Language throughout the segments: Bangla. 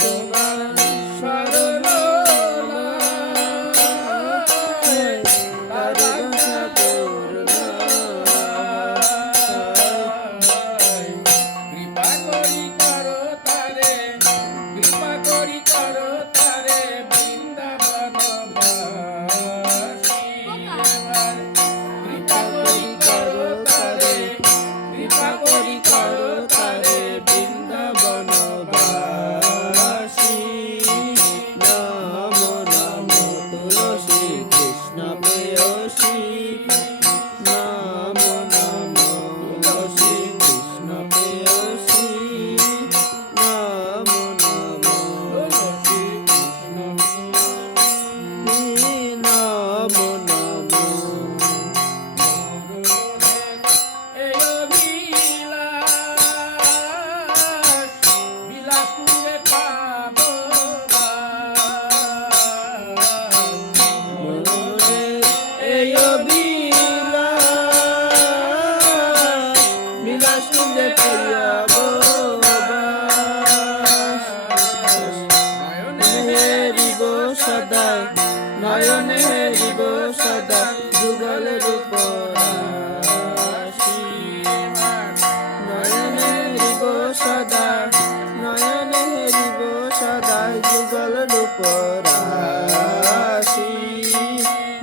তোমার শরণ লয়, তার বাসনা পূর্ণ হয়। কৃপা করি করো তারে, কৃপা করি করো তারে বৃন্দাবনবাসী। এবার কৃপা করি করো তারে, কৃপা করি করো তারে বৃন্দাবনবাসী। নমো নমো তুলসী কৃষ্ণ প্রেয়সী, নমো নমো তুলসী কৃষ্ণ প্রেয়সী, নমো নমো তুলসী কৃষ্ণ নমো নমো এই অবিলাস, বিলাস কুঞ্জে পাবো মনের এই অবিলাস, বিলাস কুঞ্জে পাইয়াব বাস। নয়নে হেরিব সদায়, নয়নে হেরিব সদায় যুগল রূপ রাশি। নয়নে হেরিব সদায়, নয়নে হেরিব সদায় যুগল রূপ রাশি।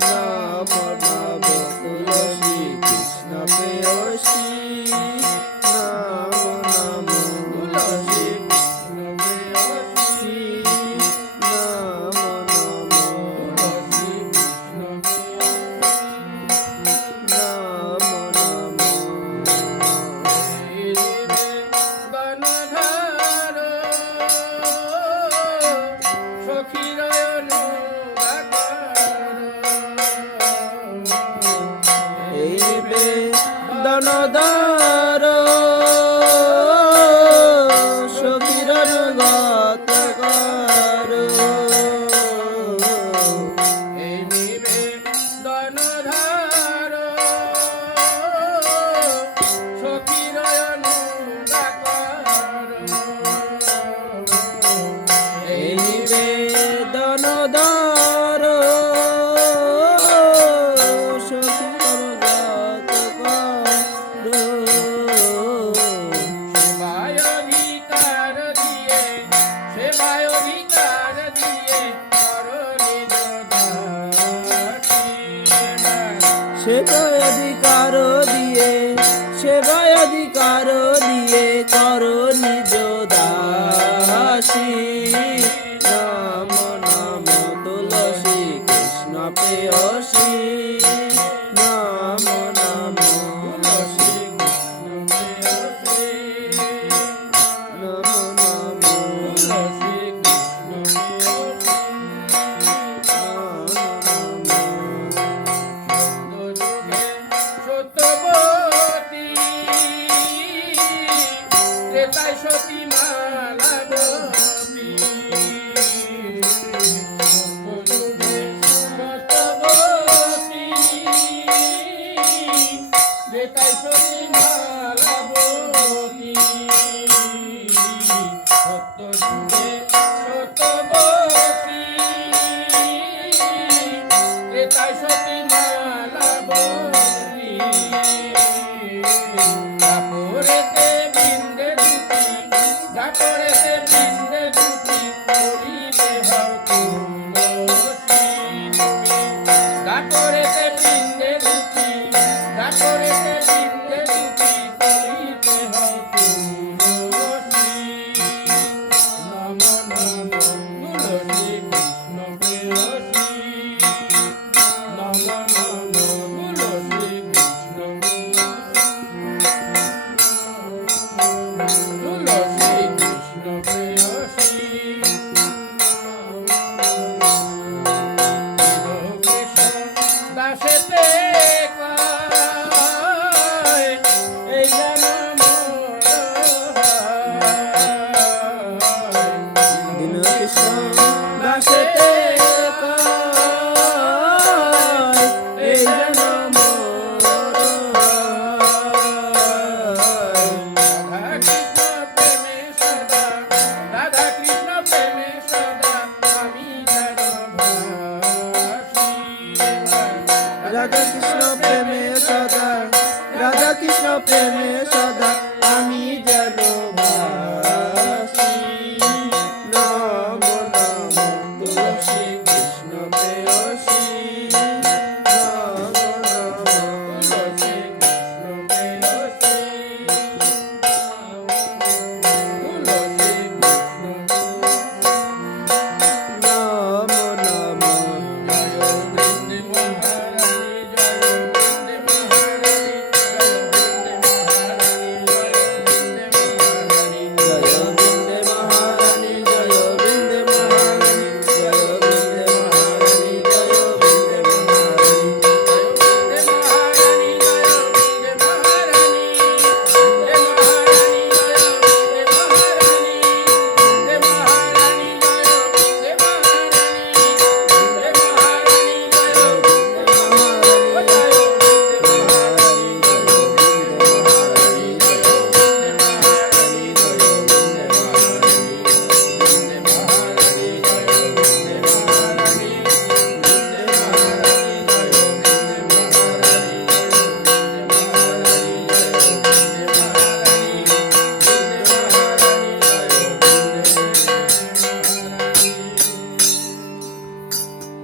নমো নমো তুলসী কৃষ্ণ প্রেয়সী, নমো নমো তুলসী কৃষ্ণ প্রেয়সী, নমো নমো তুলসী কৃষ্ণ নমো নমো গণধর সখীর অনুরাগ এই বেদনদার সখীর অনুগত কর। এই নিবেদনধার সখীর অনুরাগ এই বেদনদার সখীর অনুগত কর। সেবায় অধিকার দিয়ে, সেবায় অধিকার দিয়ে করো নিজ দাসী। সেবায় অধিকার দিয়ে, সেবায় অধিকার দিয়ে করো নিজ দাসী। নমো নমো তুলসী কৃষ্ণ প্রেয়সী, নমো নমো তুলসী নমো নমো তুলসী কৃষ্ণ যুগে সত্যবতী, ত্রেতায় সতী মালাবতী। সত্যযুগে সত্যবতী, ত্রেতায় সতী মালাবতী। সত্যযুগে সত্যবতী, ত্রেতায় সতী মালাবতী। দাপরেতে বৃন্দে দুটি, দাপরেতে বৃন্দে দুটি করিবে হও তুলসী। দাপরেতে বৃন্দে দুটি, দাপরেতে বৃন্দে দুটি করিবে হও তুলসী। নমো নমো তুলসী কৃষ্ণ প্রেয়সী, নমো নমো তুলসী কৃষ্ণ তুলসী কৃষ্ণ প্রেয়সী। তুলসী